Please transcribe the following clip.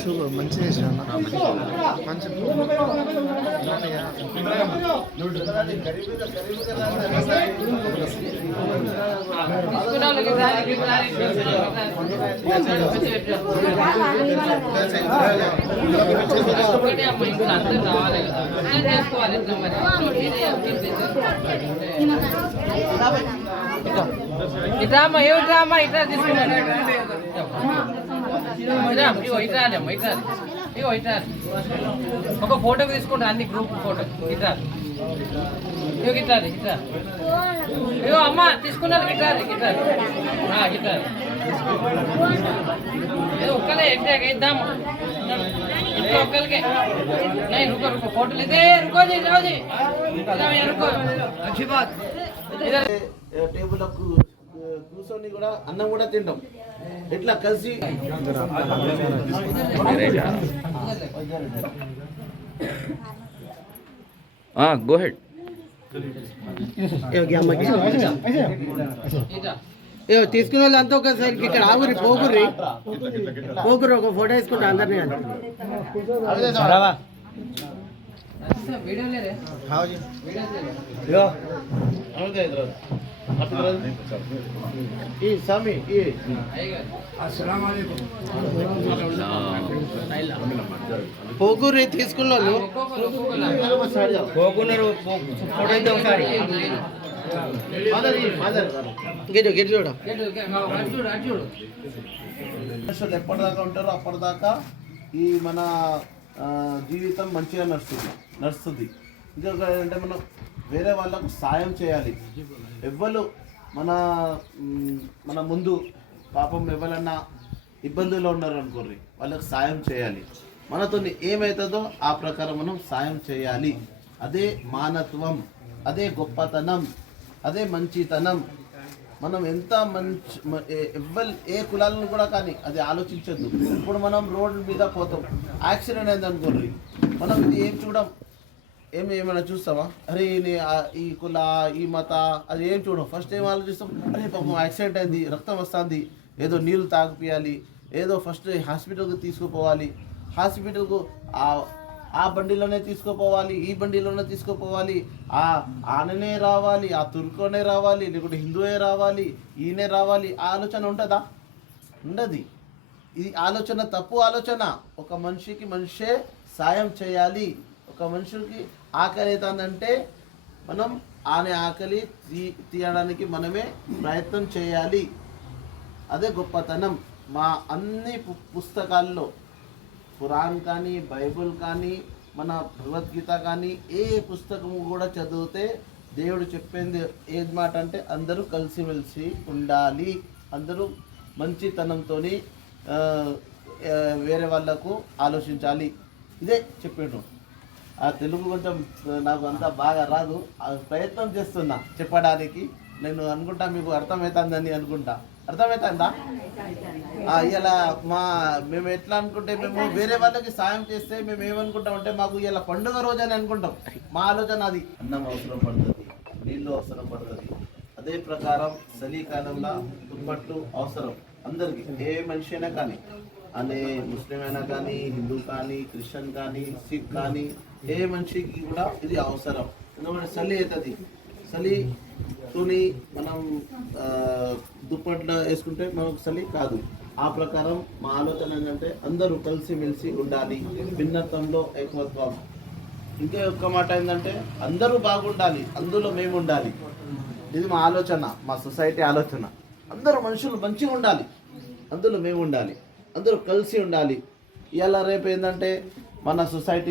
Super మంచిగా చేసిన మంచి ఇట్రామా ఏ డ్రామా ఇట్లా తీసుకున్నాను ఒక ఫోటో తీసుకుంటా అన్ని గ్రూప్ ఫోటో ఇట్రా. ఇవ్వ గిట్రాది ఇవ్వ అమ్మ తీసుకున్నారు గిట్రాది గిట్రాది గిట్రాది ఒక్కలే ఎగ్జాక్ ఇద్దామా ఇంట్లో ఒక్కరికే నేను రుకో ఫోటోలు ఇదే రుకో రుకో. టేబుల్ కూర్చొని కూడా అన్నం కూడా తింటాం ఎట్లా కలిసి గోహెడ్ తీసుకున్న వాళ్ళంతా ఒకసారి ఇక్కడ ఆగురి పోగుర్రి పోగురు ఒక ఫోటో వేసుకుంటా అందరినీ వీడియో ఈ స్వామి పోకూరు తీసుకున్నాను. పోకున్నారు ఫోటో ఒకసారి. ఎప్పటిదాకా ఉంటారో అప్పటిదాకా ఈ మన జీవితం మంచిగా నడుస్తుంది నడుస్తుంది. ఇంకా అంటే మనం వేరే వాళ్ళకు సాయం చేయాలి. ఎవ్వరు మన మన ముందు పాపం ఎవరన్నా ఇబ్బందుల్లో ఉన్నారు అనుకోర్రి వాళ్ళకి సాయం చేయాలి. మనతో ఏమవుతుందో ఆ ప్రకారం మనం సాయం చేయాలి. అదే మానత్వం అదే గొప్పతనం అదే మంచితనం. మనం ఎంత మంచి ఏ- ఎవ్వరు ఏ కులాలను కూడా కానీ అది ఆలోచించద్దు. ఇప్పుడు మనం రోడ్డు మీద పోతాం. యాక్సిడెంట్ అయింది అనుకోండి మనం ఇది ఏం చూడం? ఏమి ఏమైనా చూస్తావా? అరే ఈయన ఈ కుల ఈ మత అది ఏం చూడవు. ఫస్ట్ ఏం ఆలోచిస్తాం అరే పాపం యాక్సిడెంట్ అయింది రక్తం వస్తుంది. ఏదో నీళ్ళు తాగిపియాలి ఏదో ఫస్ట్ హాస్పిటల్కి తీసుకుపోవాలి. హాస్పిటల్కు ఆ ఆ బండిలోనే తీసుకుపోవాలి ఈ బండిలోనే తీసుకుపోవాలి. ఆ ఆననే రావాలి ఆ తుర్కోనే రావాలి లేకుంటే హిందువే రావాలి ఈయనే రావాలి. ఆ ఆలోచన ఉంటుందా ఉండదు. ఇది ఆలోచన తప్పు ఆలోచన. ఒక మనిషికి మనిషే సాయం చేయాలి. ఒక మనుషులకి ఆకలి అవుతుందంటే మనం ఆనే ఆకలి తీ తీయడానికి మనమే ప్రయత్నం చేయాలి. అదే గొప్పతనం. మా అన్ని పు- పుస్తకాల్లో ఖురాన్ కానీ బైబుల్ కానీ మన భగవద్గీత కానీ ఏ పుస్తకము కూడా చదివితే దేవుడు చెప్పింది ఏది మాట అంటే అందరూ కలిసిమెలిసి ఉండాలి. అందరూ మంచితనంతో వేరే వాళ్ళకు ఆలోచించాలి. ఇదే చెప్పిండు ఆ తెలుగు కొంచెం నాకు అంతా బాగా రాదు. ఆ ప్రయత్నం చేస్తున్నా చెప్పడానికి. నేను అనుకుంటా మీకు అర్థమవుతుందని అనుకుంటా. అర్థమవుతుందా ఆ, ఇలా మా మేము ఎట్లా అనుకుంటే మేము వేరే వాళ్ళకి సాయం చేస్తే మేము ఏమనుకుంటాం మాకు ఇలా పండుగ రోజు అని అనుకుంటాం. మా ఆలోచన అది. అన్నం అవసరం పడుతుంది నీళ్ళు అవసరం పడుతుంది. అదే ప్రకారం చలికాలంలో దుప్పట్లు అవసరం అందరికి ఏ మనిషి అయినా కానీ. అనే ముస్లిం అయినా కానీ హిందూ కానీ క్రిస్టియన్ కానీ సిక్ కానీ ఏ మనిషికి కూడా ఇది అవసరం. ఎందుకంటే చలి అవుతుంది. చలి తుని మనం దుప్పట్లో వేసుకుంటే మనకు చలి కాదు. ఆ ప్రకారం మా ఆలోచన ఏంటంటే అందరూ కలిసిమెలిసి ఉండాలి. భిన్నత్వంలో ఏకత్వం ఇంకే ఒక్క మాట ఏంటంటే అందరూ బాగుండాలి. అందులో మేము ఉండాలి. ఇది మా ఆలోచన మా సొసైటీ ఆలోచన. అందరూ మనుషులు మంచిగా ఉండాలి. అందులో మేము ఉండాలి. అందరూ కలిసి ఉండాలి. ఇవాళ రేపు ఏంటంటే మన సొసైటీ